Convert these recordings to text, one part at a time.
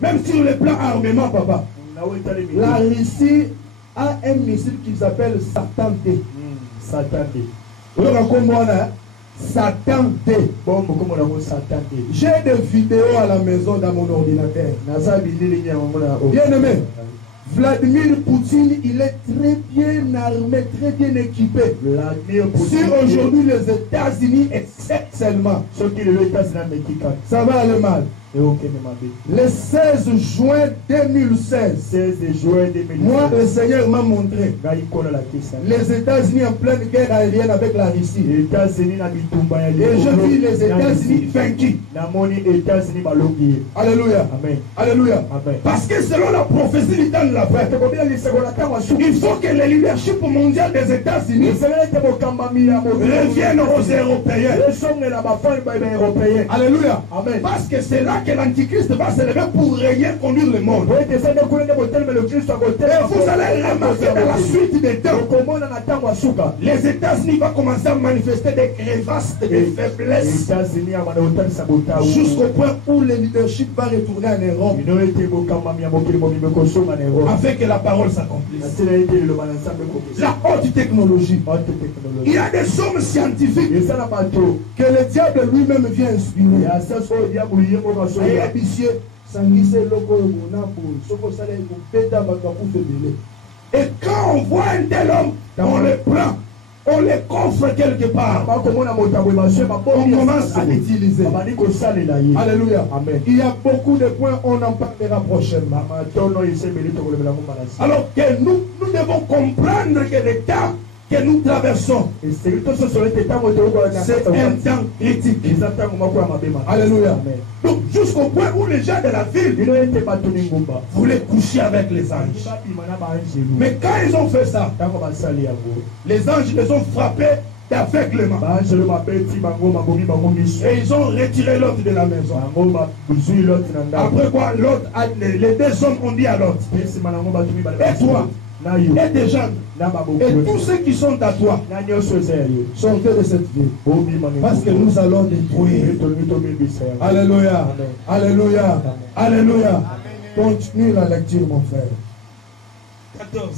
Même sur le plan armement, papa. La Russie a un missile qui s'appelle Satan D. Satan D. Vous le comprenez? Satan D. J'ai des vidéos à la maison dans mon ordinateur. Bien aimé, Vladimir Poutine, il est très bien armé, très bien équipé. Si aujourd'hui les États-Unis acceptent seulement, ça va aller mal. Le 16 juin 2016, moi le Seigneur m'a montré les États-Unis en pleine guerre aérienne avec la Russie. Et je vis les États-Unis vaincus. Alléluia. Amen. Alléluia. Amen. Parce que selon la prophétie du temps de la fin, il faut que le leadership mondial des États-Unis revienne aux Européens. Alléluia. Amen. Parce que c'est là que l'Antichrist va se lever pour régner, conduire le monde. Et vous allez remarquer dans la suite des temps, les États-Unis vont commencer à manifester des crevasses et des faiblesses jusqu'au point où le leadership va retourner en Europe afin que la parole s'accomplisse. La haute technologie. Il y a des hommes scientifiques que le diable lui-même vient inspirer. Et quand on voit un tel homme, on le prend, on le coffre quelque part, on commence à l'utiliser. Alléluia. Amen. Il y a beaucoup de points, on en parlera prochainement. Alors que nous devons comprendre que le temps que nous traversons, c'est un temps critique. Alléluia. Donc jusqu'au point où les gens de la ville voulaient coucher avec les anges. Mais quand ils ont fait ça, les anges les ont frappés d'aveuglement. Et ils ont retiré l'autre de la maison. Après quoi, l'autre, les deux hommes ont dit à l'autre, et toi, et des gens, et tous ceux qui sont à toi, sortez de cette vie, parce que nous allons détruire. Alléluia. Alléluia. Alléluia. Continue la lecture, mon frère. 14.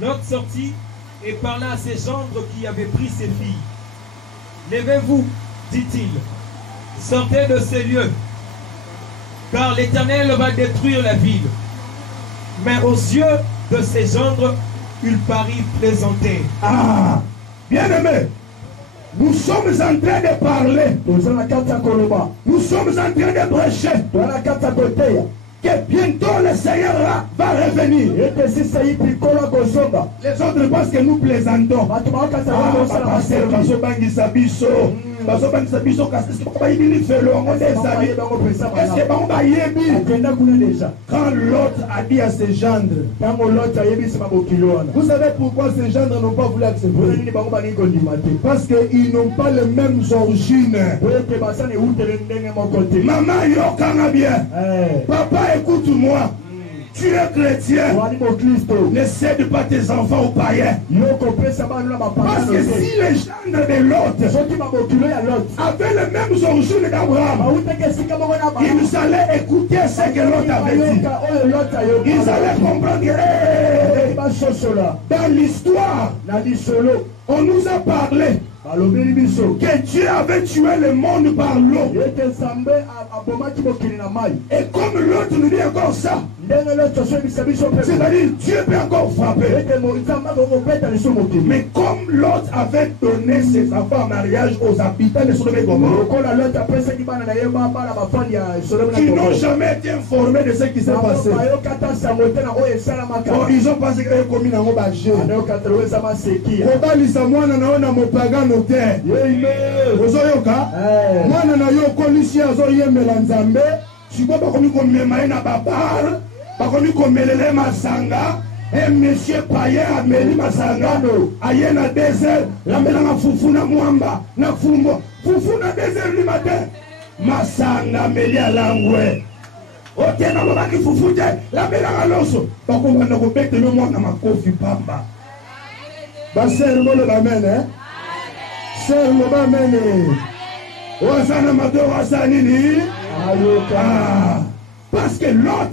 Lot sortit et parla à ses gendres qui avaient pris ses filles. Levez-vous, dit-il, sortez de ces lieux, car l'Éternel va détruire la ville. Mais aux yeux de ses gendres, il parut plaisanter. Ah, bien aimé, nous sommes en train de parler. Nous sommes en train de prêcher. Que bientôt le Seigneur va revenir. Les autres pensent que nous plaisantons. Quand Lot a dit à ses gendres, vous savez pourquoi ces gendres n'ont pas voulu accepter? Parce qu'ils n'ont pas les mêmes origines. Maman, yokanga bien. Papa, écoute-moi. Tu es chrétien. Ne cède pas tes enfants aux païens. Parce que si les gendres de Lot avaient les mêmes origines d'Abraham, ils allaient écouter ce que Lot avait dit. Ils allaient comprendre que dans l'histoire, on nous a parlé que Dieu avait tué le monde par l'eau. Et comme l'autre nous dit encore ça, c'est-à-dire Dieu peut encore frapper. Mais comme l'autre avait donné ses enfants en mariage aux habitants de Sodome et Gomorrhe, qui n'ont jamais été informés de ce qui s'est passé, ils ont pensé qu'ils avaient commis dans mon bagé. Un monsieur païen a mêlé masanga, aïe na désert, la mélanga fufuna mwamba, na fumbo, fufuna désert du matin, masanga mêlé à l'angoué. Ok, na baba ki fufute, la mélanga loso, bako mwana ko bete me mwana makofi pamba. Ba ser mo le amen, hein? Ser mo ba amen. Wasana mado wasanini? Ah. Parce que l'autre,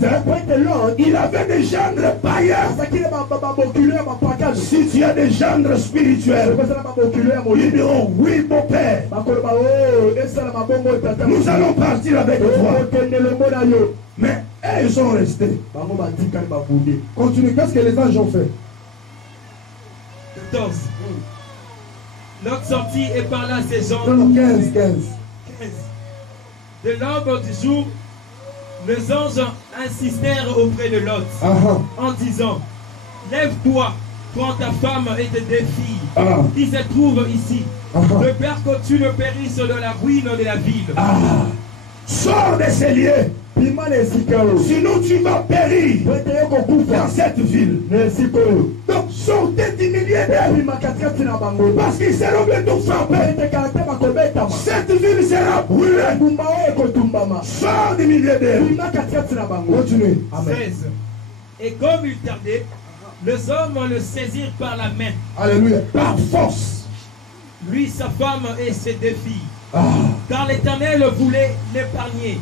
il avait des gendres païens. Si tu as des gendres spirituels, ils diront oui mon père. Nous allons partir avec toi. Mais ils sont restés. Continue. Qu'est-ce que les anges ont fait? 14. Lot sortit et parla à ses gens. Non, 15. 15. De l'aube du jour, les anges insistèrent auprès de Lot en disant: lève-toi, prends ta femme et tes deux filles qui se trouvent ici. De peur que tu ne périsses de la ruine de la ville. Sors de ces lieux. Sinon tu vas périr dans cette ville. Donc sortez du milieu d'elle. Parce qu'ils seront bientôt frappés. Cette ville sera brûlée. Sors du milieu d'elle. Continue. 16. Et comme il tardait, les hommes le saisirent par la main. Alléluia. Par force. Lui, sa femme et ses deux filles. Car l'Éternel voulait l'épargner.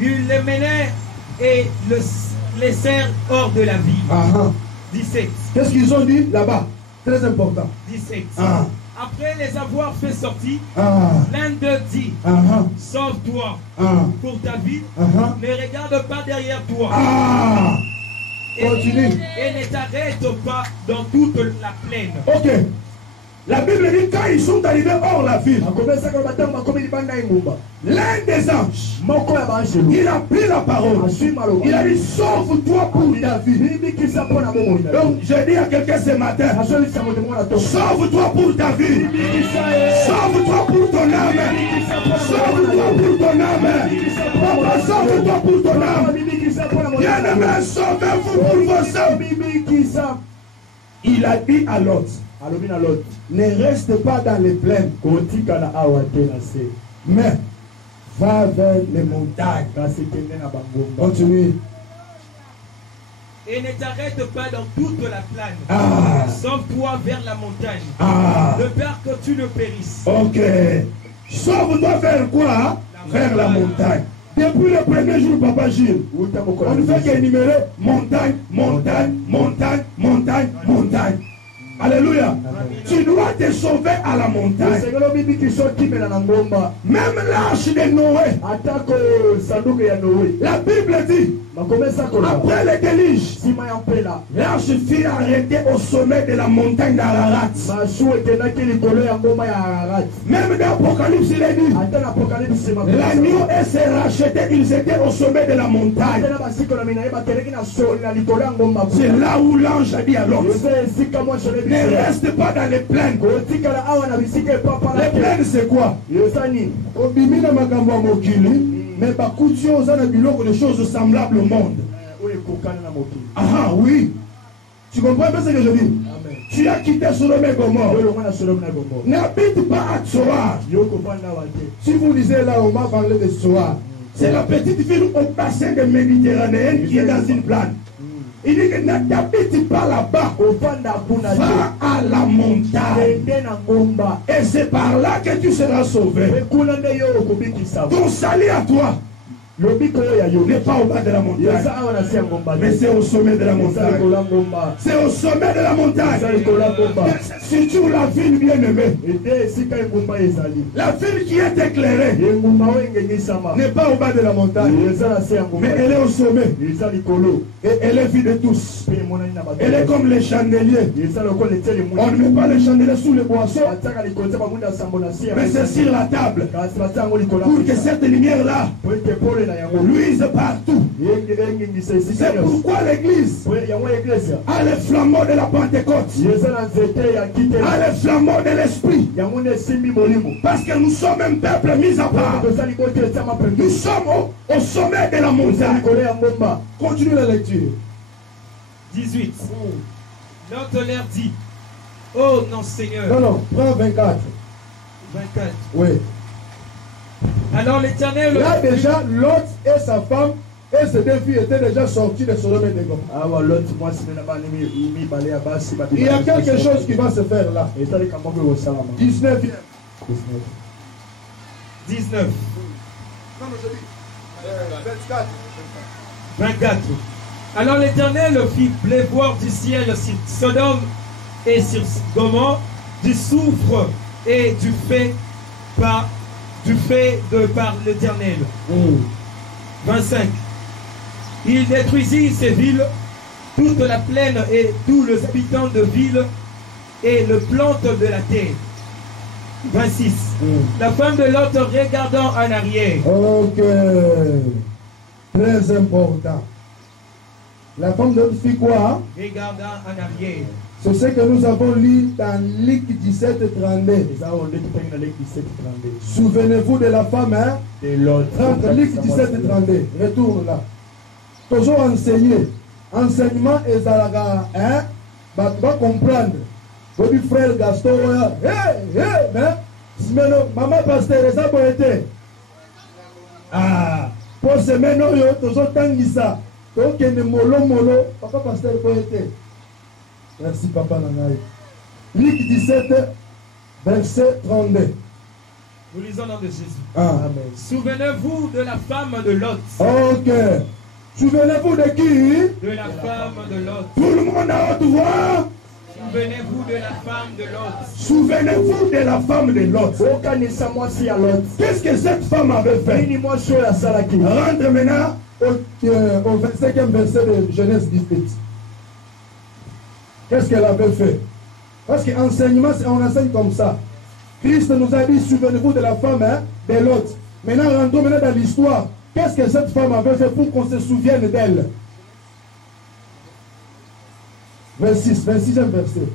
Il les menait et le laissèrent hors de la ville. 17. Qu'est-ce qu'ils ont dit là-bas? Très important. 17. Après les avoir fait sortir, l'un d'eux dit: sauve-toi pour ta vie, ne regarde pas derrière toi. Continue. Et ne t'arrête pas dans toute la plaine. Ok. La Bible dit quand ils sont arrivés hors la ville, l'un des anges, il a pris la parole. Il a dit: sauve-toi pour ta vie. Donc je dis à quelqu'un ce matin: sauve-toi pour ta vie. Sauve-toi pour ton âme. Sauve-toi pour ton âme. Papa, sauve-toi pour ton âme. Bien-aimé, sauvez-vous pour vos âmes. Il a dit à l'autre: ne reste pas dans les plaines, mais va vers les montagnes. Continue. Et ne t'arrête pas dans toute la plaine. Sauve-toi vers la montagne. De peur que tu ne périsses. Ok. Sauve-toi vers quoi? Vers la montagne. Depuis le premier jour, Papa Gilles, on ne fait qu'énumérer montagne, montagne, montagne, montagne, montagne. Alléluia. Tu dois te sauver à la montagne. Même l'arche de Noé. La Bible dit, après le déluge, l'arche fut arrêtée au sommet de la montagne d'Ararat. Même dans l'Apocalypse, il est dit, l'agneau et ses rachetés, ils étaient au sommet de la montagne. C'est là où l'ange a dit à l'homme: ne reste pas dans les plaines. Les plaines, c'est quoi? Mais par contre, on a des choses semblables au monde. Oui. Tu comprends bien ce que je dis? Tu as quitté Sodome et Gomorrhe. N'habite pas à Tsoar. Si vous lisez là, on m'a parlé de Tsoar. C'est la petite ville au bassin de Méditerranée qui est dans une plane. Il dit que n'habite pas là-bas. Va à la montagne. Et c'est par là que tu seras sauvé. Ton salut à toi n'est pas au bas de la montagne, mais c'est au sommet de la montagne. C'est au sommet de la montagne. Si tu la ville bien-aimée, la ville qui est éclairée n'est pas au bas de la montagne, mais elle est au sommet. Et elle est vue de tous. Elle est comme les chandeliers. On ne met pas les chandeliers sous les boissons, mais c'est sur la table, pour que cette lumière-là luise partout. C'est pourquoi l'église a les flambeaux de la Pentecôte, a les flambeaux de l'esprit, parce que nous sommes un peuple mis à part. Nous sommes au sommet de la montagne. Continue la lecture. 18. L'autre leur dit: oh non Seigneur. Non, prends 24. 24. Oui. Alors l'Éternel... Là déjà, Lot et sa femme et ses deux filles étaient déjà sortis de Sodome et de Gomorrhe. Il y a quelque chose qui va se faire là. 19. 19. 24. Alors l'Éternel fit pleuvoir du ciel sur Sodome et sur Gomorrhe du soufre et du fait par l'Éternel. 25. Il détruisit ces villes, toute la plaine et tous les habitants de villes et le plante de la terre. 26. La femme de Lot regardant en arrière. Ok. Très important. La femme de Lot fit quoi? Regardant en arrière. C'est ce que nous avons lu dans Luc 17:32. Souvenez-vous de la femme, hein? De Lot. Entre Luc 17:32. Retourne là. Toujours enseigner. Enseignement et Zalaga, hein? Va comprendre. Votre frère Gaston, mais maman pasteur, ça peut être. Ah, pour ce maintenant, toujours tangisa. Donc, il y a molo, papa pasteur peut être. Merci, papa Nangaï. Luc 17, verset 32. Nous lisons dans de Jésus. Ah. Amen. Souvenez-vous de la femme de Lot. Ok. Souvenez-vous de qui? De la femme de Lot. Tout le monde a haute voix. Souvenez-vous de la femme de Lot. Souvenez-vous de la femme de Lot. Qu'est-ce que cette femme avait fait? Rentre maintenant au 25e verset de Genèse 18. Qu'est-ce qu'elle avait fait? Parce qu'enseignement, on enseigne comme ça. Christ nous a dit, souvenez-vous de la femme, hein, de Lot. Maintenant, rentrons maintenant dans l'histoire. Qu'est-ce que cette femme avait fait pour qu'on se souvienne d'elle? 26e verset.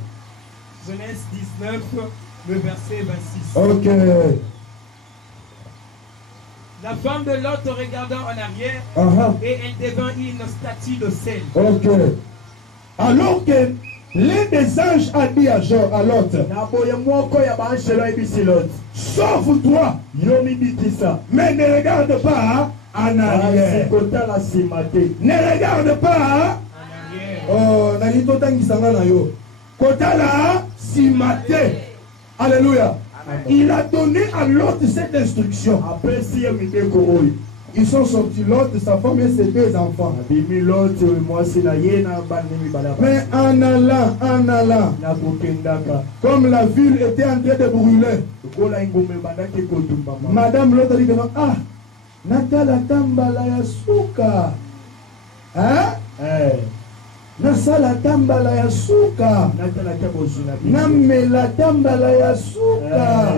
Genèse 19, le verset 26. Ok. La femme de Lot regardant en arrière, et elle devint une statue de sel. Ok. Alors que l'un des anges a dit à Lot, sauve-toi, mais ne regarde pas en arrière. Ne regarde pas. Oh, alléluia. Il a donné à Lot cette instruction. Ils sont sortis, Lot, sa femme et ses deux enfants. Mais en allant, comme la ville était en train de brûler, Madame Lot a dit, ah, Natala Tambala Yasuka. Hein? Nasala tambala ya suka, namela tambala ya suka,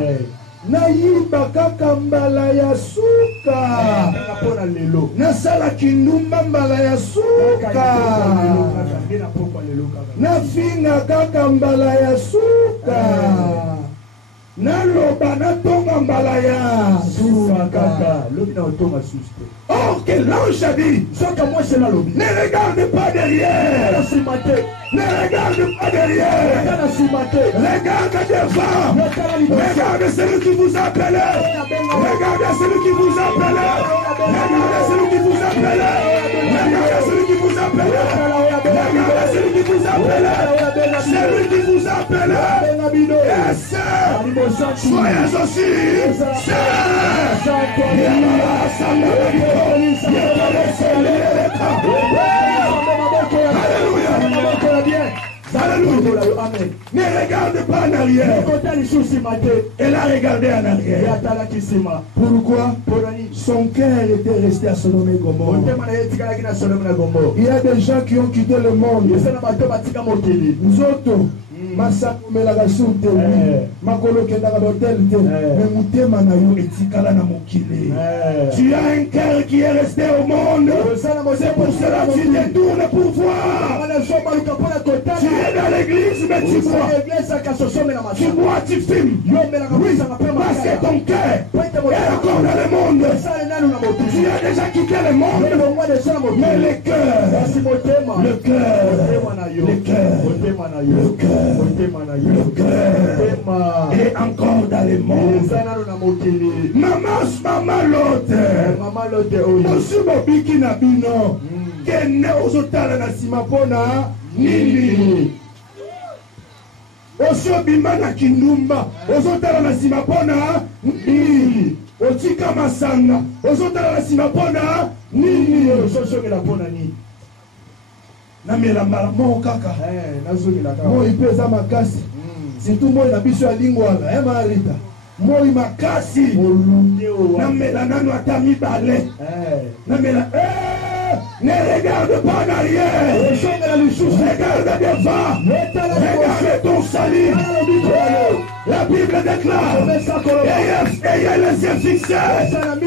nayiba kaka mbala ya suka, nasala kindumba mbala ya suka, nafinga kaka mbala ya suka, naloba natonga mbala ya suka. Or que l'ange a dit, ne regarde pas derrière, ne regarde pas derrière, regarde devant, regarde celui qui vous appelle, regardez celui qui vous appelle, regardez celui qui vous appelle, regardez celui qui vous appelle, regardez celui qui vous appelle, celui qui vous appelle, soyez aussi, Alléluia. Ne regarde pas en arrière. Elle a regardé en arrière. Pourquoi? Son cœur était resté à Sodome et Gomorrhe. Il y a des gens qui ont quitté le monde. Nous autres, masakomelaka sur te makolo kendaka d'hôtel te mais mutema na yo etikala na mokili. Tu as un cœur qui est resté au monde, c'est pour cela que tu te tournes pour voir. Tu es dans l'église mais tu vois, tu filmes. Oui, parce que ton cœur est encore dans le monde. Tu as déjà quitté le monde, mais le cœur est encore dans le monde. Maman l'autre aussi mobiki na bino kene ozotala na sima pona nini oso bima na kindumba ozotala na sima pona nini otika masanga ozotala na nsima mpona nini ososokela mpona nini namela mbala moko kaka moi mpe eza makasi surtout moi na biso ya lingwala marita moi makasi namela nano ata mibale namela ne regarde pas en arrière. Regarde devant. Regarde ton salut. La Bible déclare. Ayez les yeux fixés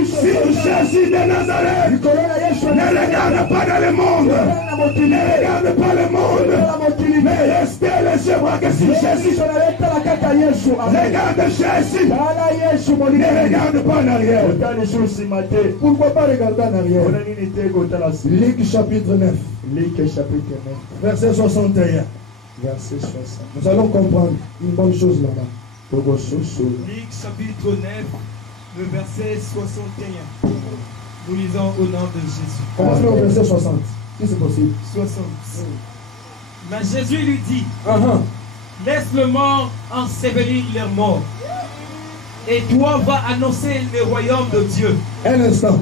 sur Jésus de Nazareth. Ne regarde pas dans le monde. Ne regarde pas le monde. Mais restez les yeux braqués sur Jésus. Regarde Jésus. Ne regarde pas en arrière. Pourquoi pas regarder en arrière? Luc chapitre 9. Luc chapitre 9. Verset 61. Verset 60. Nous allons comprendre une bonne chose là-bas. Luc chapitre 9, le verset 61. Nous lisons au nom de Jésus. Commençons au verset 60, si c'est possible. 60. Mais Jésus lui dit, laisse le mort ensevelir les morts. Et toi va annoncer le royaume de Dieu. Un instant.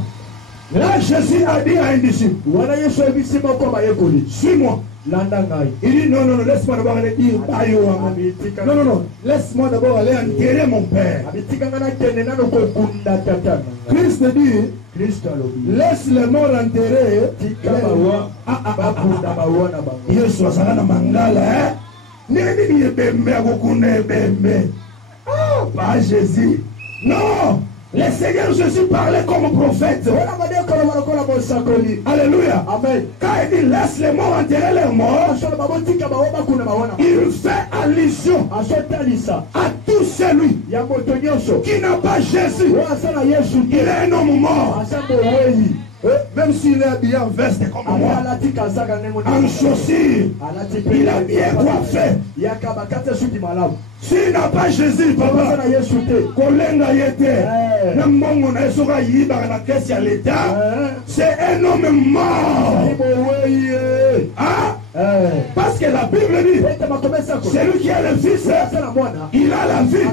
Là, Jésus a dit à un disciple, suis-moi. Il dit non, laisse-moi d'abord aller dire non, laisse-moi d'abord aller enterrer mon père. Christ dit, laisse les morts enterrer. Pas Jésus. Non. Le Seigneur Jésus parlait comme prophète. Alléluia. Amen. Quand il dit laisse les morts enterrer leurs morts, il fait allusion à tout celui qui n'a pas Jésus. Il est un homme mort. Même s'il est habillé en veste comme moi, en chaussures, il a bien coiffé. S'il n'a pas Jésus, papa, c'est un homme mort. Parce que la Bible dit, celui qui a le Fils, il a la vie.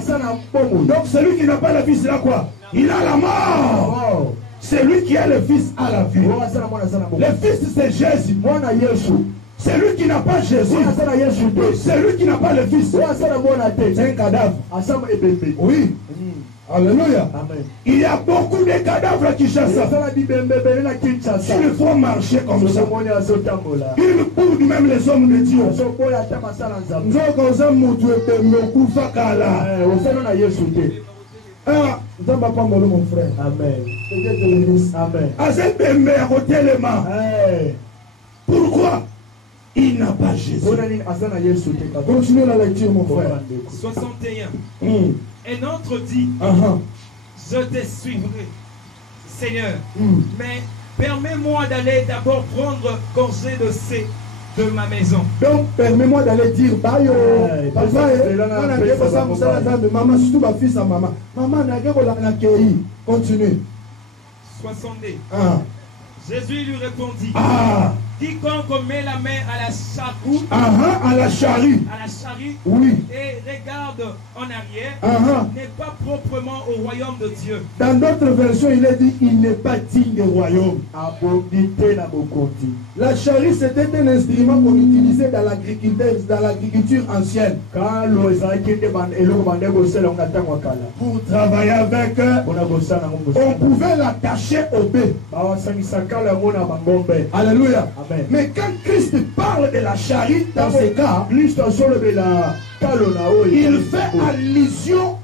Donc celui qui n'a pas le Fils, il a quoi? Il a la mort. Celui qui a le Fils a la vie. Le Fils c'est Jésus. Celui qui n'a pas Jésus, celui qui n'a pas le Fils, c'est un cadavre. Oui. Alléluia. Amen. Il y a beaucoup de cadavres qui chassent. Il faut marcher comme ça. Il boude même les hommes de Dieu. Mon frère. Amen. Amen. Pourquoi il n'a pas Jésus? Continuez la lecture, mon frère. 61. Un autre dit, je te suivrai, Seigneur, mais permets-moi d'aller d'abord prendre congé de ma maison. Donc, permets-moi d'aller dire, maman, surtout ma maman. Maman, continue. 62. Jésus lui répondit, quiconque met la main à la charrue, à la charrue, oui, et regarde en arrière, n'est pas proprement au royaume de Dieu. Dans d'autres versions, il est dit, il n'est pas digne du royaume. La charrue, c'était un instrument qu'on utilisait dans l'agriculture ancienne. Pour travailler avec, on pouvait l'attacher au bœuf. Alléluia. Amen. Mais quand Christ parle de la charrue, dans ce cas, il fait allusion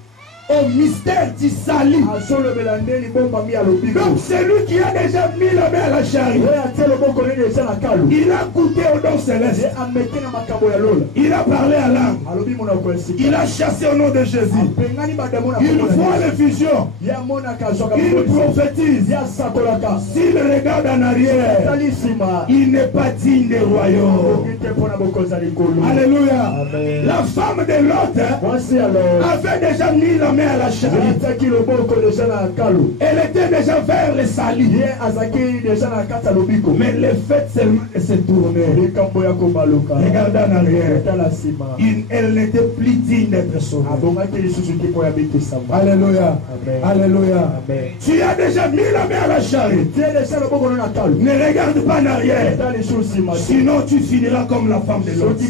au mystère du salut. Donc celui qui a déjà mis la main à la charrue, il a goûté au don céleste. Il a parlé à l'âme. Il a chassé au nom de Jésus. Il voit les visions. Il prophétise. S'il regarde en arrière, il n'est pas digne des royaumes. Alléluia. Amen. La femme de Lot avait déjà mis la main à la charité. Elle était déjà vers les salis. Mais le fait seulement de se tourner, regardez en arrière, elle n'était plus digne d'être sauvée. Alléluia. Alléluia. Tu as déjà mis la main à la charité. Ne regarde pas en arrière. Sinon tu finiras comme la femme de l'autre.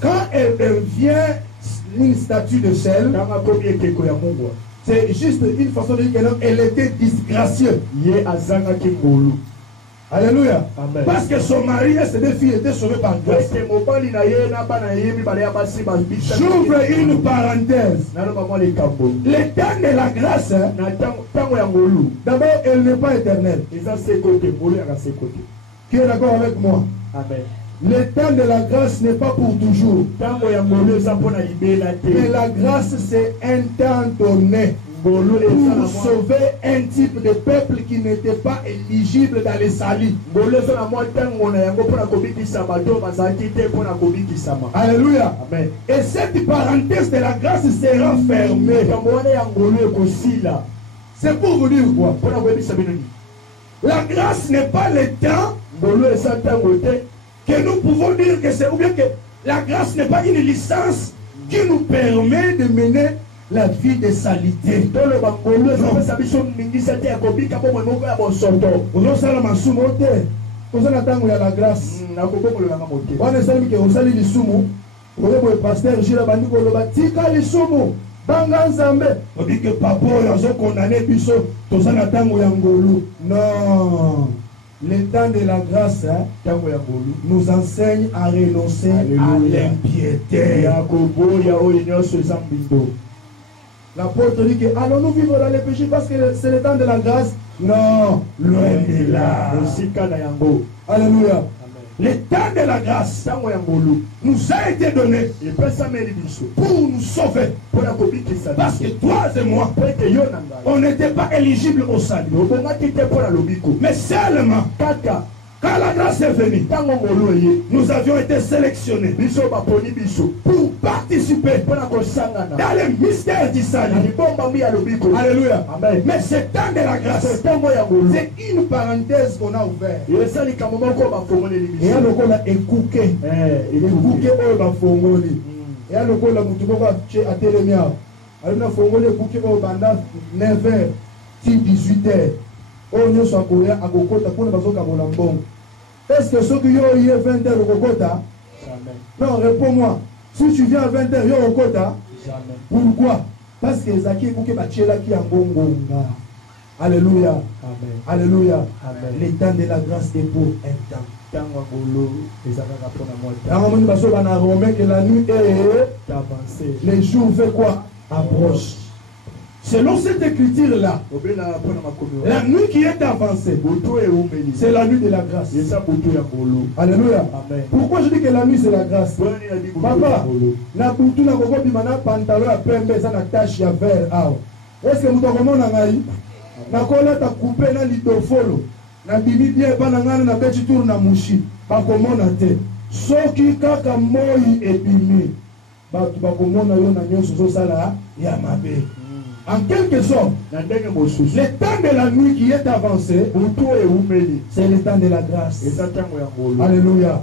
Quand elle vient une statue de sel, c'est juste une façon de dire qu'elle était disgracieuse. Alléluia. Amen. Parce que son mari et ses deux filles étaient sauvés par grâce. J'ouvre une parenthèse. Le temps de la grâce, d'abord, elle n'est pas éternelle. Qui est d'accord avec moi? Amen. Le temps de la grâce n'est pas pour toujours. Mais la grâce, c'est un temps donné pour sauver un type de peuple qui n'était pas éligible dans les salis. Alléluia. Amen. Et cette parenthèse de la grâce sera fermée. C'est pour vous dire quoi? La grâce n'est pas le temps que nous pouvons dire que c'est, ou bien que la grâce n'est pas une licence qui nous permet de mener la vie de salité. La grâce. Non. Le temps de la grâce nous enseigne à renoncer à l'impiété. L'apôtre dit que allons-nous vivre dans les péchés parce que c'est le temps de la grâce? Non, loin de là. Alléluia. Le temps de la grâce nous a été donné pour nous sauver. Parce que toi et moi, on n'était pas éligible au salut. Mais seulement quand la grâce est venue, nous avions été sélectionnés pour participer dans le mystère du salut. Alléluia. Amen. Mais ce temps de la grâce, c'est une parenthèse qu'on a ouverte. Et on a écouté. Et à l'école, tu as télémia. Alors, on a fait 9h, 18h. On est sur Korea, à Kokota, pour ne pas se est-ce que ceux qui ont eu 20h au Kokota? Jamais. Non, réponds-moi. Si tu viens à 20h, il y a au Kokota? Jamais. Pourquoi? Parce que Zaki Kouké Bachela qui a Bongonga. Alléluia. Amen. Alléluia. Amen. Le temps de la grâce est pour un temps. Que la nuit est avancée. Les jours fait quoi? Approche. Selon cette écriture-là, la nuit qui est avancée, c'est la nuit de la grâce. Alléluia. Amen. Pourquoi je dis que la nuit c'est la grâce? Papa, na boutou na koko bimana pantalon à pembe ça na tache ya vert. Est-ce que vous avez dit na kola ta coupé na lidofolo na bibi bien pa na ngana na beti tour na mushi ba komona te. Soki kaka moi ebimi ba tu ba komona yo na nyonso zo sala ya mabe. En quelque sorte, le temps de la nuit qui est avancé, c'est le temps de la grâce. Alléluia.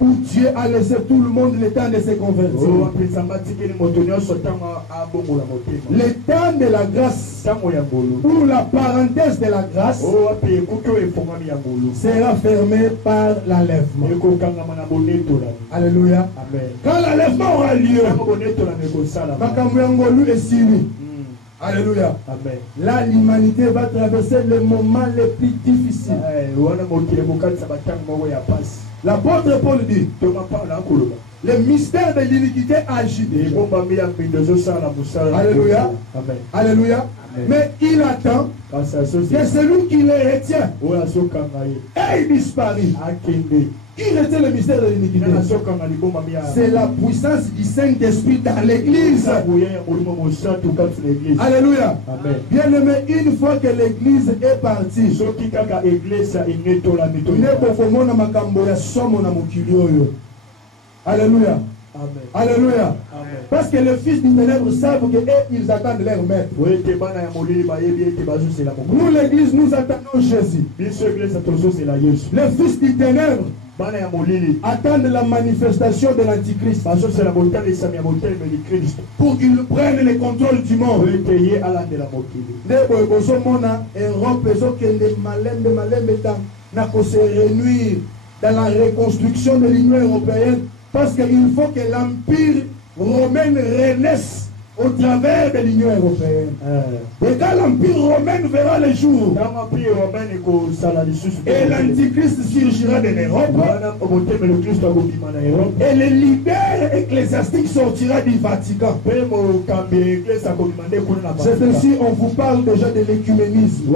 Où Dieu a laissé tout le monde le temps de se convertir. Le temps de la grâce, ou la parenthèse de la grâce, sera fermé par l'enlèvement. Alléluia. Quand l'enlèvement aura lieu, alléluia. Amen. Là, l'humanité va traverser les moments les plus difficiles. L'apôtre Paul dit, le mystère de l'iniquité agit. Alléluia. Amen. Alléluia. Amen. Mais il attend que celui qui les retient et il disparaît. Qui retient le mystère de l'iniquité? C'est la puissance du Saint-Esprit dans l'église. Alléluia. Bien aimé, une fois que l'église est partie, alléluia. Alléluia. Amen. Parce que les fils du ténèbre savent que ils attendent leur maître. Nous, l'église, nous attendons Jésus. Les fils du ténèbre attendent la manifestation de l'Antichrist pour qu'il prenne le contrôle du monde. Se réunir dans la reconstruction de l'Union européenne parce qu'il faut que l'Empire romain renaisse au travers de l'Union européenne. Et quand l'Empire romain verra le jour, et l'Antichrist surgira de l'Europe, et le leader ecclésiastique sortira du Vatican. C'est ainsi on vous parle déjà de l'écuménisme.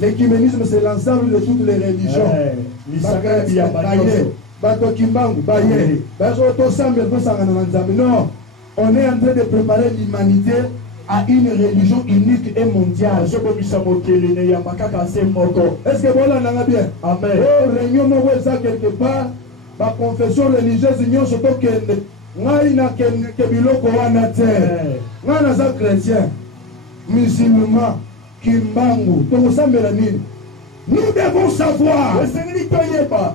L'écuménisme, c'est l'ensemble de toutes les religions. Non. On est en train de préparer l'humanité à une religion unique et mondiale. Est-ce que vous l'avez bien? Amen. Réunion quelque part, la confession religieuse, union surtout que chrétien, musulman, kimbangu, nous devons savoir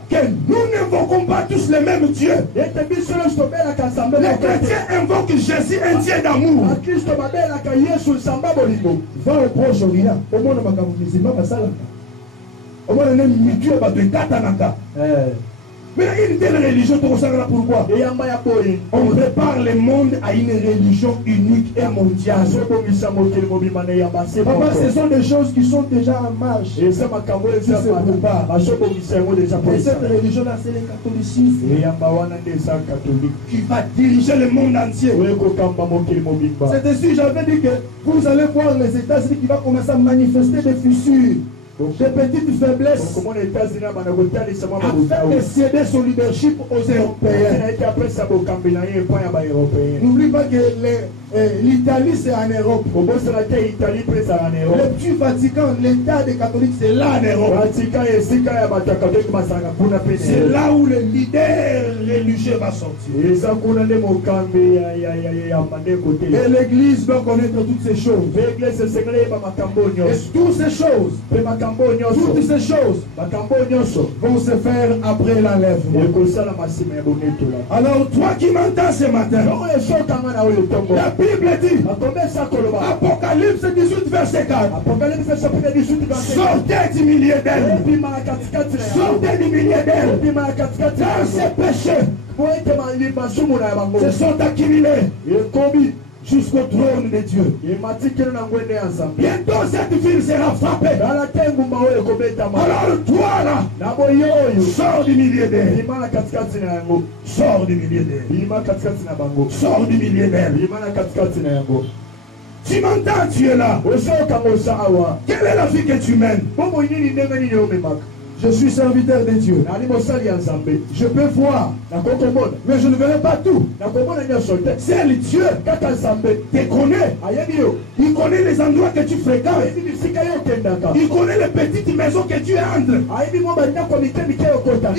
que nous n'invoquons pas tous les mêmes dieux. Les chrétiens invoquent Jésus, un Dieu d'amour. Va au Proche-Orient. Au monde musulman, au monde mais une telle religion, pourquoi? On prépare le monde à une religion unique et mondiale. Papa, ce sont des choses qui sont déjà en marche. Et cette religion-là, c'est le catholicisme qui va diriger le monde entier. C'est ainsi, j'avais dit que vous allez voir les États-Unis qui vont commencer à manifester des fissures. Des petites faiblesses afin de céder son leadership aux Européens. N'oublie pas que l'Italie c'est en Europe. Le petit Vatican, l'État des catholiques, c'est là en Europe. C'est là où le leader religieux va sortir. Et l'Église doit connaître toutes ces choses. Et toutes ces choses, vont se faire après l'enlèvement. Alors toi qui m'entends ce matin, la Bible dit, Apocalypse 18 verset 4, sortez du milieu d'elle, sortez du milieu d'elle, dans ces péchés se sont accumulés jusqu'au trône de Dieu. Bientôt cette ville sera frappée. Alors toi là, sors du milieu d'elle. Sors du milieu d'elle. Sors du milieu d'elle. Tu m'entends, tu es là. Quelle est la vie que tu mènes? Je suis serviteur de Dieu. Je peux voir, mais je ne verrai pas tout. Seul Dieu te connaît. Il connaît les endroits que tu fréquentes. Il connaît les petites maisons que tu entres. Il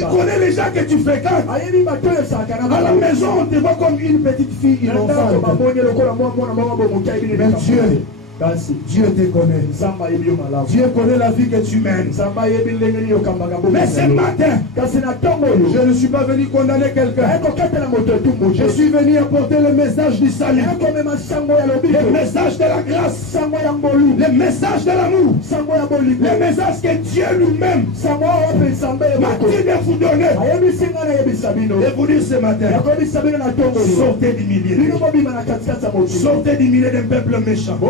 connaît les gens que tu fréquentes. À la maison, on te voit comme une petite fille innocente. Mais Dieu te connaît. Dieu connaît la vie que tu mènes. Mais ce matin, je ne suis pas venu condamner quelqu'un. Je suis venu apporter le message du salut, le message de la grâce, le message de l'amour, le message que Dieu lui-même m'a dit de vous donner. Et vous dire ce matin, sortez du milieu, sortez du milieu d'un peuple méchant.